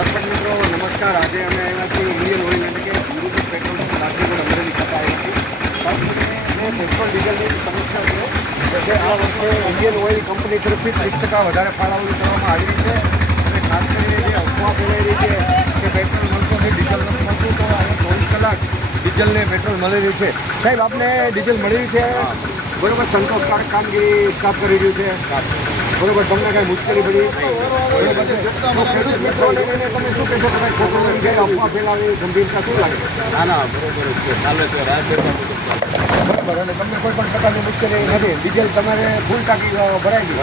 દર્શક મિત્રો નમસ્કાર. આજે અમે આવ્યા છીએ ઇન્ડિયન ઓઇલ એટલે કે ગુરુદેવ પેટ્રોલ પંપ રાજકોટ અમરેલી ખાતે આવ્યા છીએ. ખાસ કરીને પેટ્રોલ ડીઝલની સમસ્યા છે કે આ વર્ષે ઇન્ડિયન ઓઇલ કંપની તરફથી 30% વધારે ફાળવણી કરવામાં આવી રહી છે. અને ખાસ કરીને જે અફવા ફેલાઈ રહી છે કે પેટ્રોલ મળતું નથી, ડીઝલ નથી મળતું, તો હવે 24 કલાક ડીઝલને પેટ્રોલ મળી રહ્યું છે. સાહેબ, આપને ડીઝલ મળી રહ્યું છે, બરોબર? સંતોષકારક કામગીરી સ્ટાફ કરી રહ્યું છે, બરોબર? તમને કાંઈ મુશ્કેલી પડી? તો ખેડૂત મિત્રોને તમે શું કહેશો? તમે ખોટું નથી કે અફવા ફેલાવી, ગંભીરતા શું લાગે? ના બરોબર છે, ચાલે છે, બરાબર. અને તમને કોઈ પણ પ્રકારની મુશ્કેલી નથી? ડીઝલ તમારે ફૂલ ટાંકી ભરાઈ ગઈ?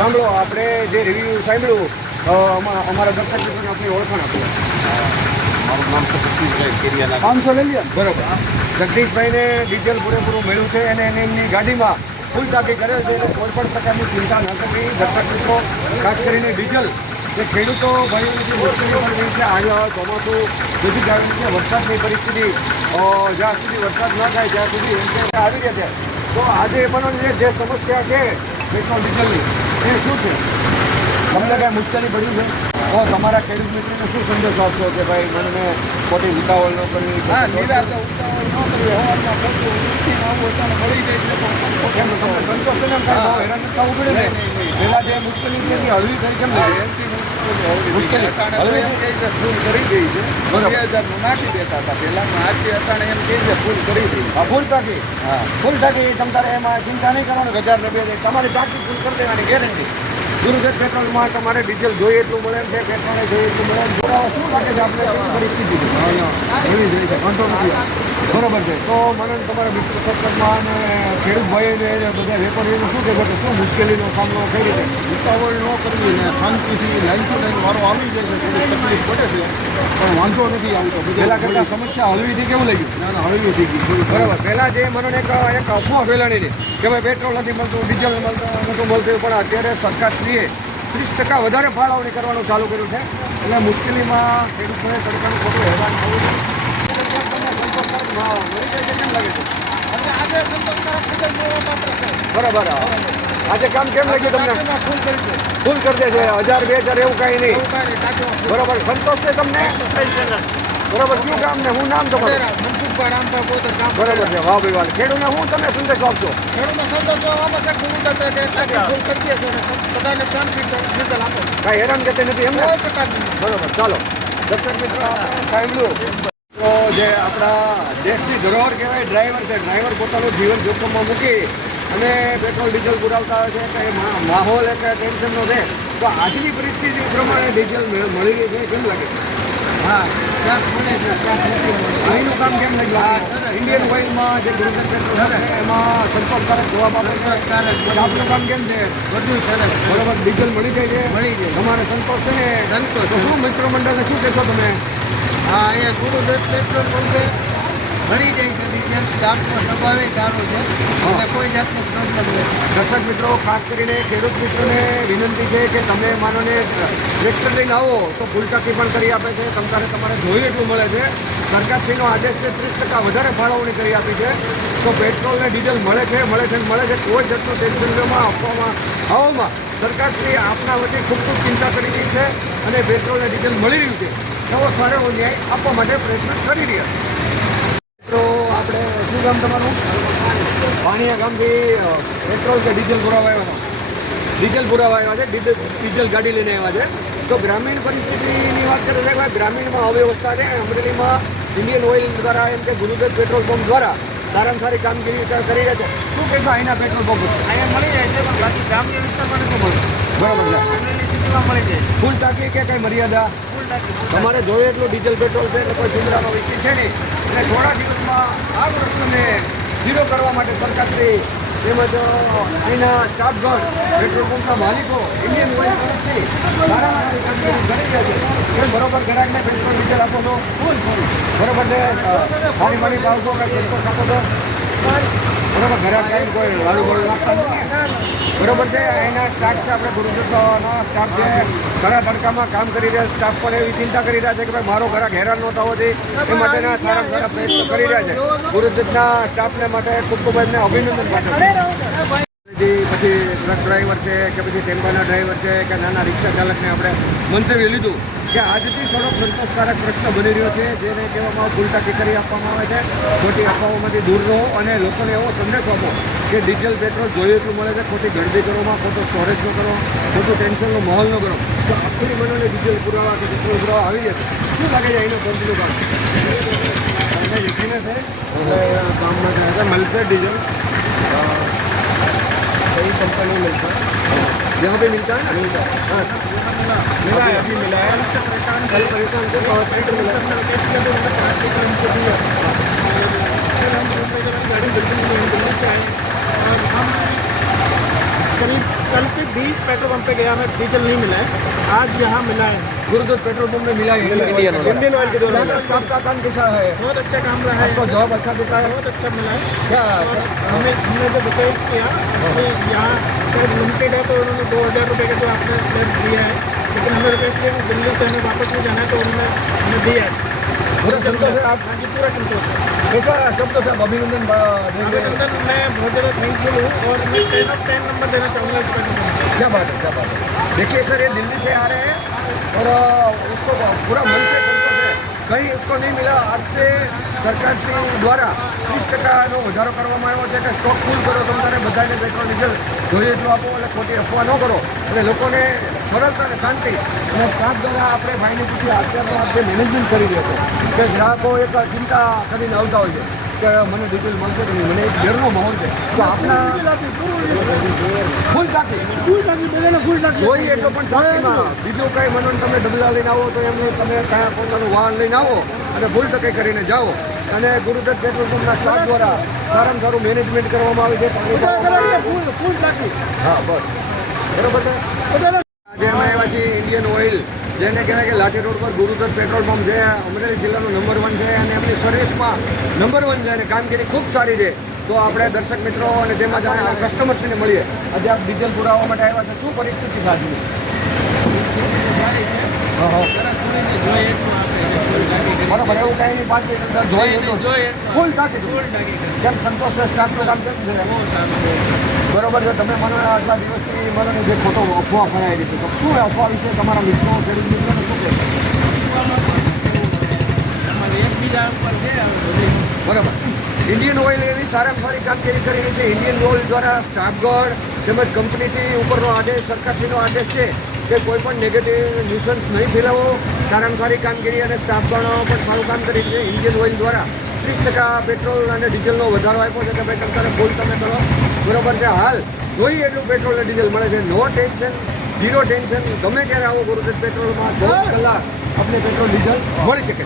સાંભળો, આપણે જે રિવ્યૂ સાંભળ્યું, અમારા દર્શક મિત્રોને આપણી ઓળખાણ આપી. મારું નામ તો જગદીશભાઈ કેરિયાલા. 500 લઈ લ્યો. બરાબર. જગદીશભાઈને ડીઝલ પૂરેપૂરું મળ્યું છે અને એમની ગાડીમાં ફૂલ ટાંકી કરેલ છે. એટલે કોઈ પણ પ્રકારની ચિંતા ન કરવી. દર્શક મિત્રો, ખાસ કરીને ડીઝલ જે ખેડૂતો ભાઈઓને જે મુશ્કેલી પડી રહી છે, આજે ચોમાસું નજીક આવી છે, વરસાદની પરિસ્થિતિ જ્યાં સુધી વરસાદ ન થાય ત્યાં સુધી એમ કે આવી રહ્યા છે. તો આજે પણ જે સમસ્યા છે પેટ્રોલ ડીઝલની, એ શું છે? તમને કાંઈ મુશ્કેલી પડી છે તો તમારા ખેડૂત મિત્રોને શું સંદેશો આપશો કે ભાઈ મને ખોટી ઉતાવળ ન કરવી? હા, નિરાતે ઉતાવળ ન કરવી. હવારમાં બધું ઉઠીને આવું તને મળી જાય છે તો સંતોષ ને હેરાન નથી થવું પડે ને. પહેલાં જે મુશ્કેલી છે એ હળવી થઈ કેમ મુશ્કેલી ફૂલ કરી દઈ છે. 2000 નાખી દેતા હતા પહેલાં, આજથી અટાણે એમ કહે છે ફૂલ કરી દઈ. ફૂલ ટાંકી. હા, ફૂલ ટાંકી તમારે એમાં ચિંતા નહીં કરવાનું. 1000 ને 2000 તમારી ટાંકી ફૂલ કરી દેવાની ગેરંટી. ગુરુદેવ પેટ્રોલમાં તમારે ડીઝલ જોઈએ એટલું મળે છે, પેટ્રોલે જોઈએ એટલું મળે છે. જોડાવા શું લાગે છે આપણે પરિસ્થિતિ એવી જ રહી છે, વાંધો નથી. બરોબર છે. તો મને તમારા મિત્ર સર્કલમાં અને ખેડૂત ભાઈને બધા વેપારીઓને શું કહેશો કે શું મુશ્કેલીનો સામનો કઈ રીતે? ઉતાવળ ન કરવી ને શાંતિથી લાઈન લાઈન વારો આવી જાય છે. થોડી તકલીફ પડે છે પણ વાંધો નથી આવતો. પહેલાં કરતાં સમસ્યા હળવીથી કેવું લાગ્યું? ના હળવી થઈ ગઈ. બરાબર. પહેલાં જે મને એક અફવા ફેલાણી કે ભાઈ પેટ્રોલ નથી મળતું, ડીઝલ નહોતું મળતું, પણ અત્યારે સરકારશ્રીએ 30% વધારે ફાળવણી કરવાનું ચાલુ કર્યું છે. એટલે મુશ્કેલીમાં ખેડૂતોને તડકાનું ખોટું હેરાન થવું છે. તમને સંતોષકારક ભાવ મળી જાય છે કેમ લાગે છે? આજે સંતોષકારક ડીઝલ મળવા માત્ર છે. બરાબર. આજે કામ કેમ લાગ્યું તમને? ફૂલ કરી છે. ફૂલ કરી દે છે. 1000 2000 એવું કાંઈ નહીં. બરાબર. સંતોષ છે તમને? બરાબર. શું કામ ને હું નામ તમારું? મનસુખભાઈ રામભાઈ પોતે કામ. બરાબર છે. વાહ ભાઈ વાહ. ખેડૂતને હું તમે સંદેશો આપશો? ખેડૂતને સંતોષો આપે છે. ગુરુદેવ કે ફૂલ કરી દે છે અને બધાને શાંતિ ડીઝલ આપે છે. કાંઈ હેરાન કરતી નથી એમને? કોઈ પ્રકારની બરાબર. ચાલો દર્શક મિત્રો, આપણે સાંભળ્યું તો જે આપણા દેશની ધરોહર કહેવાય ડ્રાઈવર છે. ડ્રાઈવર પોતાનું જીવન જોખમમાં મૂકી અને પેટ્રોલ ડીઝલ પુરાવતા હોય છે. કે માહોલ એક ટેન્શનનો છે. તો આજની પરિસ્થિતિ પ્રમાણે ડીઝલ મળી રહી છે કેમ લાગે? હા, ક્યાંક મળે છે, ક્યાંક નથી મળે. અહીંનું કામ કેમ લાગે? ઇન્ડિયન ઓઇલમાં જે ગુરુદેવ પેટ્રોલ છે એમાં સંતોષકારક જવાબ આપે છે. આપનું કામ કેમ છે? બધું સરસ. બરાબર. ડીઝલ મળી જાય છે? મળી જાય. તમારે સંતોષ છે ને? સંતોષ. તો શું મિત્ર મંડળને શું કહેશો તમે? હા, અહીંયા ગુરુદેવ પેટ્રોલ પંપે મળી જાય છે ડીઝલ. સ્ટાફનો સ્વભાવે સારો છે અને કોઈ જાતની પ્રોબ્લેમ નથી. દર્શક મિત્રો, ખાસ કરીને ખેડૂત મિત્રોને વિનંતી છે કે તમે માનો ને ટ્રેક્ટર લઈને આવો તો ફૂલ ટાંકી પણ કરી આપે છે. તમારે જોઈએ એટલું મળે છે. સરકારશ્રીનો આદેશ છે 30% વધારે ફાળવણી કરી આપી છે. તો પેટ્રોલ ને ડીઝલ મળે છે. કોઈ જાતનું ટેન્શન લેવામાં આવવામાં સરકારશ્રી આપના વચ્ચે ખૂબ ચિંતા કરી રહી છે અને પેટ્રોલ ને ડીઝલ મળી રહ્યું છે એવો સારો ન્યાય આપવા માટે પ્રયત્ન કરી રહ્યા છે. તો આપણે શું ગામ તમારું? વાણિયા ગામથી પેટ્રોલ કે ડીઝલ પુરાવા આવ્યા હતા? ડીઝલ પુરાવા આવ્યા છે. ડીઝલ ગાડી લઈને આવ્યા છે. તો ગ્રામીણ પરિસ્થિતિની વાત કરીએ તો ભાઈ ગ્રામીણમાં અવ્યવસ્થા છે. અમરેલીમાં ઇન્ડિયન ઓઇલ દ્વારા એમ કે ગુરુદેવ પેટ્રોલ પંપ દ્વારા સારામાં સારી કામગીરી કરી રહ્યા છે. શું કહેશો અહીંના પેટ્રોલ પંપ? અહીંયા મળી જાય છે પણ બાકી ગ્રામ્ય વિસ્તારમાં નથી મળતું. બરાબર છે. અમરેલી સિટીમાં મળી જાય. ફૂલ ટાંકી કે કંઈ મર્યાદા? ફૂલ ટાંકી. તમારે જોઈએ એટલું ડીઝલ પેટ્રોલ છે એટલે કોઈ ચિંતાનો વિષય છે નહીં. અને થોડા દિવસમાં આ પ્રશ્નને ઝીરો કરવા માટે સરકારશ્રી તેમજ અહીંના સ્ટાફગણ, પેટ્રોલ પંપના માલિકો ઇન્ડિયન ઓઇલ તરફથી સારામાં સારી કામગીરી કરી રહ્યા છે. એ બરોબર ગ્રાહકને પેટ્રોલ ડીઝલ આપો છો? બરોબર છે. પાણી પાવશો કે સંતોષ આપો છો? બરોબર. ગ્રાહક કાંઈ કોઈ વાળું વાળું નાખતા નથી. બરોબર છે. અહીંના સ્ટાફ છે, આપણે ગુરુદેવનો સ્ટાફ છે, ઘણા તડકામાં કામ કરી રહ્યા. સ્ટાફ પણ એવી ચિંતા કરી રહ્યા છે કે ભાઈ મારો ગ્રાહક હેરાન ન થવો જોઈએ એ માટેના સારામાં સારા પ્રયત્નો કરી રહ્યા છે. ગુરુદેવના સ્ટાફને માટે ખૂબ એમને અભિનંદન પાઠવું છું. પછી ટ્રક ડ્રાઈવર છે કે પછી ટેમ્પાના ડ્રાઈવર છે કે નાના રિક્ષા ચાલકને આપણે મંતવ્ય લીધું કે આજથી થોડોક સંતોષકારક પ્રશ્ન બની રહ્યો છે, જેને કહેવામાં આવે ભૂલ ટાંકી કરી આપવામાં આવે છે. ખોટી અફવાઓમાંથી દૂર રહો અને લોકોને એવો સંદેશો આપો કે ડીઝલ પેટ્રોલ જોઈએ એટલું મળે છે. ખોટી ગળદી કરવામાં, ખોટો સ્ટોરેજ ન કરો, ખોટું ટેન્શનનો માહોલ ન કરો. તો આખરી મનોને ડીઝલ પુરાવા કે પેટ્રોલ પુરાવા આવી જશે. શું લાગે છે એનો કંપની કામ અને વીકનેસ है काम में जाएगा मलसे डीजल कई कंपनी मिलता है यहाँ पे मिलता है ना? मिलता है हाँ मिला है अभी मिला है उससे परेशान कल परेशान थे पावर ट्रेड मिला फिर हम गाड़ी दिल्ली से आए और हम करीब कल से 20 पेट्रोल पंप पे गया हमें डीजल नहीं मिला है, आज यहाँ मिला है गुरुदत्त पेट्रोल पंप में मिला है इंडियन ऑयल के द्वारा मिला है। आपका काम कैसा है? बहुत अच्छा काम रहा है, आपको जॉब अच्छा देता है? बहुत अच्छा मिला है। क्या और हमने जो रिक्वेस्ट किया उसमें यहाँ सिर्फ लिमिटेड है तो उन्होंने 2000 रुपये का जो आपने स्लैब दिया है, लेकिन हमें रिक्वेस्ट किया कि दिल्ली से हमें वापस नहीं जाना है तो उन्होंने हमें दिया है। पूरा संतोष है आप? हाँ जी पूरा संतोष है। कैसा शब्द से आप अभिनंदन देंगे? अभिनंदन मैं बहुत ज़्यादा थैंकफुल हूँ और मैं 10 of 10 नंबर देना चाहूँगा इस पेट्रोल पंप को। क्या बात है, क्या बात है. देखिए सर, ये दिल्ली से आ रहे हैं और उसको पूरा मन से संतोष है. कहीं उसको नहीं मिला. आज से સરકાર શ્રી દ્વારા 30% વધારો કરવામાં આવ્યો છે કે સ્ટોક ફૂલ કરો, તમારે બધાને પેટ્રોલ ડીઝલ જોઈએ એટલું આપો એટલે ખોટી અફવા ન કરો અને લોકોને સરળતા અને શાંતિ. અને સ્ટાફ દ્વારા આપણે ભાઈને પૂછ્યું અત્યારનો આપ જે મેનેજમેન્ટ કરી રહ્યો છે કે ગ્રાહકો એક ચિંતા કરીને આવતા હોય છે કે મને ડીઝલ મળશે કે નહીં, મને એક ડરનો માહોલ છે. તો આપના ફૂલ ટાંકી જોઈએ એટલો પણ ટાંકીમાં બીજું કંઈ મનો તમે ડબલા લઈને આવો તો એમને તમે કયા પોતાનું વાહન લઈને આવો અને ફૂલ ટકાઈ કરીને જાઓ. અને ગુરુદત્ત પેટ્રોલ પંપના સ્ટાફ દ્વારા સારામાં સારું મેનેજમેન્ટ કરવામાં આવે છે. હા બસ બરોબર છે. આજે અમે આવ્યા છીએ ઇન્ડિયન ઓઇલ, જેને કહેવાય કે લાઠી રોડ પર ગુરુદત્ત પેટ્રોલ પંપ છે. અમરેલી જિલ્લાનું નંબર 1 છે અને એમની સર્વિસમાં નંબર 1 છે અને કામગીરી ખૂબ સારી છે. તો આપણે દર્શક મિત્રો અને તેમાં જ કસ્ટમર્સને મળીએ. આજે આપ ડીઝલ પુરાવવા માટે આવ્યા છો, શું પરિસ્થિતિ છે આજની? હા હા બરોબર, એવું કાંઈ નહીં. 5 લીટર જોઈએ ફૂલ ટાંકી કેમ સંતોષ સ્ટાફનું કામ કેમ છે? બરોબર છે. તમે મને આટલા દિવસથી મને જે ખોટો અફવા ફેલાઈ દીધી, તો શું અફવા વિશે તમારા મિત્રો ખેડૂત મિત્રોને શું કહે? બરાબર. ઇન્ડિયન ઓઇલ એવી સારામાં સારી કામગીરી કરી રહી છે. ઇન્ડિયન ઓઇલ દ્વારા સ્ટાફગઢ તેમજ કંપનીથી ઉપરનો આદેશ, સરકારશ્રીનો આદેશ છે કે કોઈ પણ નેગેટિવ ન્યુસન્સ નહીં ફેલાવો. સારામાં સારી કામગીરી અને સ્ટાફગણો પણ સારું કામ કરી છે. ઇન્ડિયન ઓઇલ દ્વારા 30% પેટ્રોલ અને ડીઝલનો વધારો આપ્યો છે કે ભાઈ તમારે ફૂલ તમે કરો. બરોબર છે. હાલ જોઈએ એટલું પેટ્રોલ અને ડીઝલ મળે છે. નો ટેન્શન, ઝીરો ટેન્શન. ગમે ત્યારે આવો ગુરુદત્ત પેટ્રોલમાં 24 કલાક આપણે પેટ્રોલ ડીઝલ મળી શકે.